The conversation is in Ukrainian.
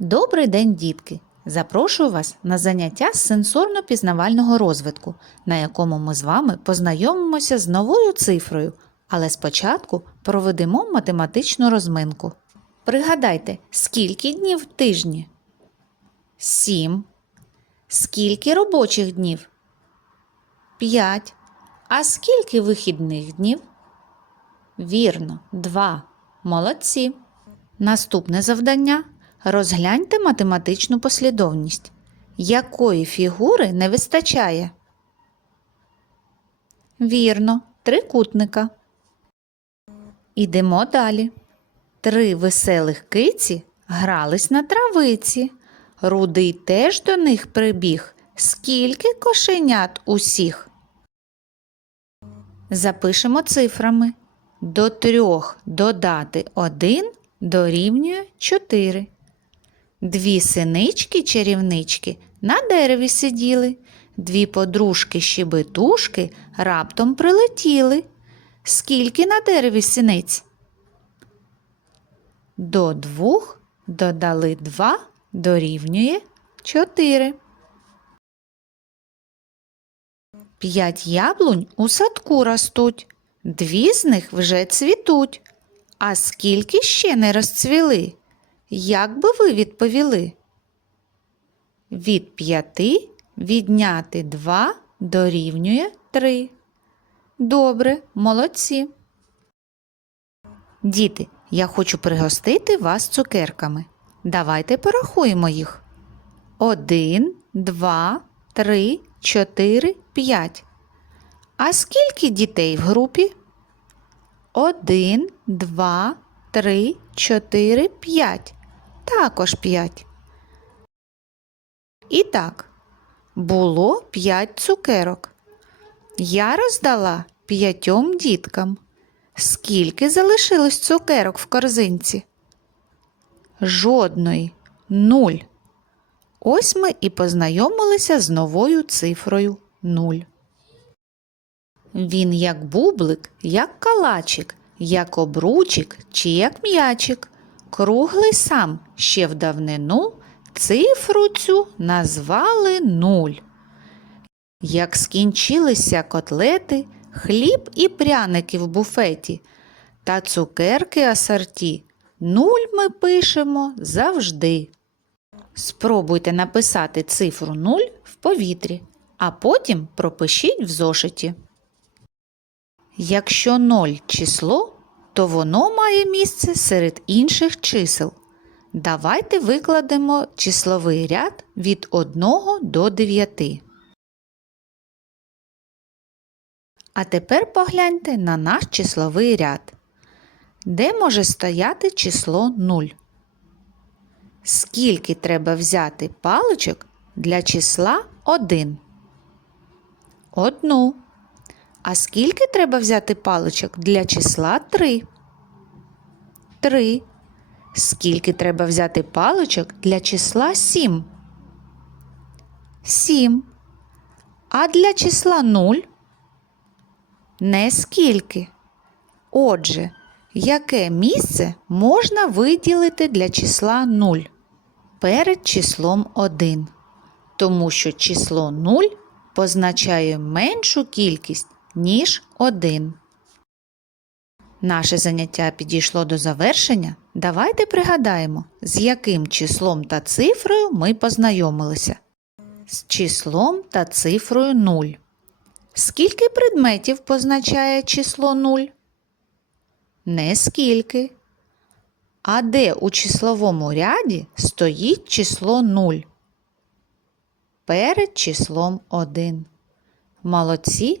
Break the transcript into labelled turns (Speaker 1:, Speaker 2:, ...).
Speaker 1: Добрий день, дітки! Запрошую вас на заняття з сенсорно-пізнавального розвитку, на якому ми з вами познайомимося з новою цифрою, але спочатку проведемо математичну розминку. Пригадайте, скільки днів в тижні? Сім. Скільки робочих днів? П'ять. А скільки вихідних днів? Вірно, два. Молодці. Наступне завдання розгляньте математичну послідовність. Якої фігури не вистачає? Вірно, трикутника. Ідемо далі. Три веселих киці грались на травиці. Рудий теж до них прибіг. Скільки кошенят усіх? Запишемо цифрами. До трьох додати один дорівнює чотири. Дві синички-чарівнички на дереві сиділи, дві подружки-щебетушки раптом прилетіли. Скільки на дереві синиць? До двох додали два дорівнює чотири. П'ять яблунь у садку ростуть, дві з них вже цвітуть. А скільки ще не розцвіли? Як би ви відповіли? Від п'яти відняти два дорівнює три. Добре, молодці. Діти, я хочу пригостити вас цукерками. Давайте порахуємо їх. Один, два, три, чотири, п'ять. А скільки дітей в групі? Один, два, три, чотири, п'ять. Також п'ять. І так, було п'ять цукерок. Я роздала п'ятьом діткам. Скільки залишилось цукерок в корзинці? Жодної. Нуль. Ось ми і познайомилися з новою цифрою нуль. Він як бублик, як калачик, як обручик чи як м'ячик. Круглий сам ще в давнину цифру цю назвали нуль. Як скінчилися котлети, хліб і пряники в буфеті та цукерки асорті, нуль ми пишемо завжди. Спробуйте написати цифру 0 в повітрі, а потім пропишіть в зошиті. Якщо 0 число, то воно має місце серед інших чисел. Давайте викладемо числовий ряд від 1 до 9. А тепер погляньте на наш числовий ряд. Де може стояти число 0? Скільки треба взяти паличок для числа 1? Одну. А скільки треба взяти паличок для числа 3? 3. Скільки треба взяти паличок для числа 7? 7. А для числа 0? Не скільки. Отже, яке місце можна виділити для числа 0? Перед числом 1. Тому що число 0 позначає меншу кількість, ніж 1. Наше заняття підійшло до завершення. Давайте пригадаємо, з яким числом та цифрою ми познайомилися. З числом та цифрою 0. Скільки предметів позначає число 0? Не скільки. А де у числовому ряді стоїть число 0? Перед числом 1. Молодці,